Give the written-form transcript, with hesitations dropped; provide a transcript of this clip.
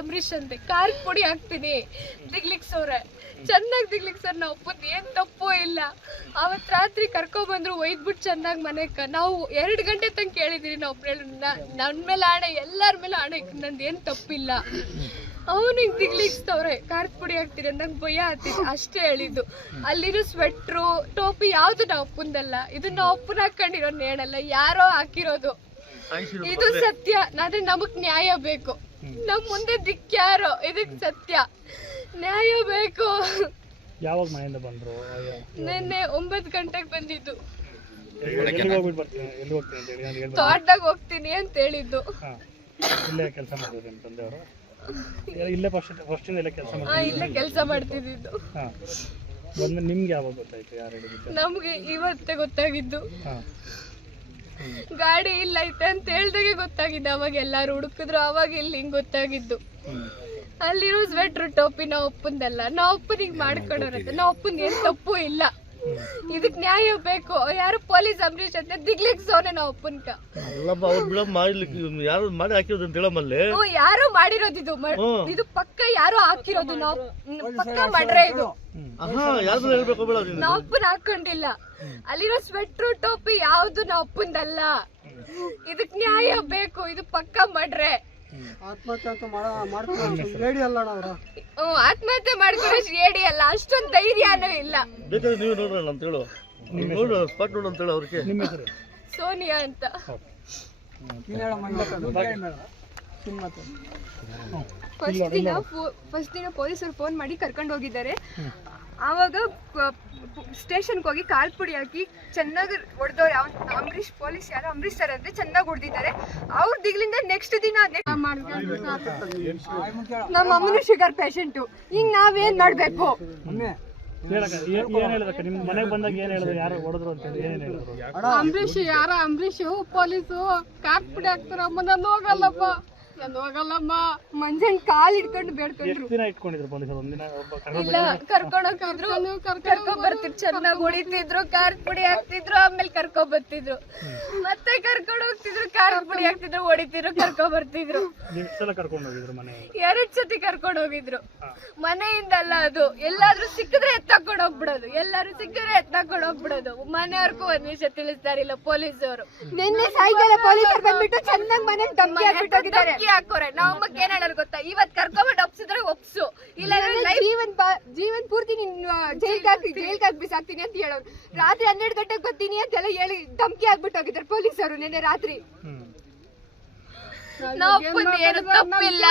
ಅಂಬರೀಷ್ ಅಂತೆ ಖಾರದ ಪುಡಿ ಹಾಕ್ತೀನಿ ದಿಗ್ಲಿಕ್ ಸೋರೆ ಚೆನ್ನಾಗಿ ದಿಗ್ಲಿಕ್ ಸರ್ ನಾವು ಒಪ್ಪದ್ ಏನ್ ತಪ್ಪು ಇಲ್ಲ. ಅವತ್ ರಾತ್ರಿ ಕರ್ಕೊಬಂದ್ರು ಒಯ್ದ್ಬಿಟ್ಟು ಚೆನ್ನಾಗಿ ಮನೆಗೆ ನಾವು 2 ಗಂಟೆ ತನಕ ಕೇಳಿದೀನಿ. ನಾವು ನನ್ ಮೇಲೆ ಆಣೆ ಎಲ್ಲಾರ ಮೇಲೆ ಆಣೆ ನಂದು ಏನ್ ತಪ್ಪಿಲ್ಲ. ಅವನಿಗೆ ದಿಗ್ಲಿಕ್ಸ್ತವ್ರೆ ಖಾರದ ಪುಡಿ ಹಾಕ್ತೀರಿ ನಂಗೆ ಭಯ ಆಗ್ತಿದೆ ಅಷ್ಟೇ ಹೇಳಿದ್ದು. ಅಲ್ಲಿರೋ ಸ್ವೆಟ್ರು ಟೋಪಿ ಯಾವ್ದು ನಾವು ಒಪ್ಪಂದಲ್ಲ, ಇದು ನಾವು ಒಪ್ಪನ ಹಾಕೊಂಡಿರೋ ನೇಣಲ್ಲ, ಯಾರೋ ಹಾಕಿರೋದು. ಇದು ಸತ್ಯ. ಆದ್ರೆ ನಮಗ್ ನ್ಯಾಯ ಬೇಕು. ನಮ್ ಮುಂದೆ ದಿಕ್ಕ್ಯಾರೋ ಇದಕ್ ಸತ್ಯ ನ್ಯಾಯ ಬೇಕು. ಯಾವಾಗ ಮನೆಯಿಂದ ಬಂದ್ರು? ನಿನ್ನೆ 9 ಗಂಟೆಗೆ ಬಂದಿದ್ದು. ಹೋಗ್ತೀನಿ ತೋಟದಾಗ ಹೋಗ್ತೀನಿ ಅಂತ ಹೇಳಿದ್ದು. ಇಲ್ಲೇ ಕೆಲಸ ಮಾಡಿದ್ರು ನಿಮ್ಮ ತಂದೆಯವರು? ಇಲ್ಲೇ ಫಸ್ಟ್ ಇಲ್ಲೇ ಕೆಲಸ ಇಲ್ಲೇ ಕೆಲಸ ಮಾಡ್ತಿದ್ದು. ಬಂದು ನಿಮ್ಗೆ ಯಾವಾಗ ಗೊತ್ತಾಯ್ತು? ಯಾರು ಹೇಳಿದ್ದು? ನಮ್ಗೆ ಇವತ್ತೇ ಗೊತ್ತಾಗಿದ್ದು. ಗಾಡಿ ಇಲ್ಲ ಐತೆ ಅಂತ ಹೇಳ್ದಾಗೆ ಗೊತ್ತಾಗಿದ್ದು. ಅವಾಗ ಎಲ್ಲಾರು ಹುಡುಕಿದ್ರು, ಅವಾಗ ಇಲ್ಲಿ ಹಿಂಗ್ ಗೊತ್ತಾಗಿದ್ದು. ಅಲ್ಲಿರೋ ಸ್ವೆಟ್ರು ಟೋಪಿ ನಾವು ಒಪ್ಪಂದಲ್ಲ, ನಾವು ಒಪ್ಪನಿಗೆ ಮಾಡ್ಕೊಂಡವ್ರಂತೆ. ನಾವು ಒಪ್ಪನ್ ಏನ್ ತಪ್ಪು ಇಲ್ಲ. ಇದಕ್ ನ್ಯಾಯ ಬೇಕು. ಯಾರು ಪೊಲೀಸ್ ಅಂಬರೀಷ್ ಅಂತ ದಿಗ್ಲಿಕ್ ಸೋನೆ ನಾವು ಒಪ್ಪನ್ಕ ಯಾರು ಮಾಡಿರೋದು. ಇದು ಪಕ್ಕ ಯಾರು ಹಾಕಿರೋದು. ನಾವು ಪಕ್ಕ ಮಾಡ್ರೆ ಇದು ನಾವು ಒಪ್ಪನ್ ಹಾಕೊಂಡಿಲ್ಲ. ಅಲ್ಲಿರೋ ಸ್ವೆಟ್ರು ಟೋಪಿ ಯಾವ್ದು ನಾವು ಒಪ್ಪಂದಲ್ಲ. ಇದಕ್ ನ್ಯಾಯ ಬೇಕು. ಇದು ಪಕ್ಕ ಮಾಡ್ರೆ ಆತ್ಮಹತ್ಯೆ ಮಾಡ್ಕೊಳ್ಳೋ ರೇಡಿ ಅಲ್ಲ. ಅಷ್ಟೊಂದು ಧೈರ್ಯನೂ ಇಲ್ಲ. ಸೋನಿಯಾ ಅಂತ. ಫಸ್ಟ್ ದಿನ ಪೊಲೀಸರು ಫೋನ್ ಮಾಡಿ ಕರ್ಕೊಂಡು ಹೋಗಿದ್ದಾರೆ. ಆವಾಗ ಸ್ಟೇಷನ್ಗೆ ಹೋಗಿ ಕಾಲ್ ಪುಡಿ ಹಾಕಿ ಚೆನ್ನಾಗಿ ಹೊಡೆದವ್ರೆ. ಅಂಬರೀಷ್ ಪೊಲೀಸ್ ಯಾರು ಅಂಬರೀಷ್ ಸರ್ ಅಂದ್ರೆ ಚೆನ್ನಾಗಿ ಹೊಡೆದಿದ್ದಾರೆ. ಅವ್ರ ದಿಗ್ಲಿಂದ ನೆಕ್ಸ್ಟ್ ದಿನ ನಮ್ಮ ಅಮ್ಮನ ಶುಗರ್ ಪೇಷಂಟು. ಈಗ ನಾವೇನ್ ಮಾಡ್ಬೇಕು? ಅಂಬರೀಷ್ ಪೊಲೀಸು ಕಾಲ್ ಪುಡಿ ಹಾಕ್ತಾರ. ಅಮ್ಮ ನಾನು ಹೋಗಲ್ಲಪ್ಪ, ನಾನು ಹೋಗಲ್ಲಮ್ಮ. ಮಂಜನ್ ಕಾಲ್ ಹಿಡ್ಕೊಂಡು ಬೇಡ್ಕೊಂಡ್ರು. ಇಲ್ಲ ಕರ್ಕೊಂಡ್ ಬರ್ತಿದ್ರು, ಚೆನ್ನಾಗಿ ಹೊಡಿತಿದ್ರು, ಖಾರದ ಪುಡಿ ಹಾಕ್ತಿದ್ರು, ಆಮೇಲೆ ಕರ್ಕೊಂಡ್ ಬರ್ತಿದ್ರು, ಮತ್ತೆ ಕರ್ಕೊಂಡ್ ಹೋಗ್ತಿದ್ರು, ಖಾರದ ಪುಡಿ ಹಾಕ್ತಿದ್ರು, ಹೊಡಿತಿದ್ರು, ಕರ್ಕೊಂಡ್ ಬರ್ತಿದ್ರು. 2 ಸತಿ ಕರ್ಕೊಂಡ್ ಹೋಗಿದ್ರು. ಮನೆಯಿಂದ ಅಲ್ಲ, ಅದು ಎಲ್ಲಾದ್ರೂ ಸಿಕ್ಕಿದ್ರೆ ಎತ್ತಾಕೊಂಡ್ ಹೋಗ್ಬಿಡೋದು. ಎಲ್ಲಾರು ಸಿಕ್ಕಿದ್ರೆ ಎತ್ತಾಕೊಂಡ್ ಹೋಗ್ಬಿಡೋದು. ಮನೆಯವ್ರಿಗೂ ಒಂದ್ ವಿಷಯ ತಿಳಿಸ್ತಾರಿಲ್ಲ ಪೊಲೀಸರು. ನಿನ್ನೆ ಸಾಯಂಕಾಲ ಪೊಲೀಸರು ಬಂದ್ಬಿಟ್ಟು ಚೆನ್ನಾಗಿ ಮನೆ ಧಮಕಿ ಹಾಕೋರೆ. ನಾವ್ ಅಮ್ಮಕ್ಕೆ ಏನ್ ಹೇಳೋರು ಗೊತ್ತಾ? ಇವತ್ ಕರ್ಕೊಂಡ್ಬಿಟ್ಟು ಒಪ್ಸಿದ್ರೆ ಒಪ್ಸು, ಇಲ್ಲ ಜೀವನ್ ಪೂರ್ತಿ ನಿನ್ ಜೈಲ್ಗೆ ಬಿಸಾಕ್ತೀನಿ ಅಂತ ಹೇಳೋರು. ರಾತ್ರಿ 12 ಗಂಟೆಗೆ ಬರ್ತೀನಿ ಅಂತೆಲ್ಲ ಹೇಳಿ ಧಮಕಿ ಆಗ್ಬಿಟ್ಟು ಹೋಗಿದ್ದಾರೆ ಪೊಲೀಸರು ನಿನ್ನೆ ರಾತ್ರಿ. ನಾವು ಏನು ತಪ್ಪಿಲ್ಲ.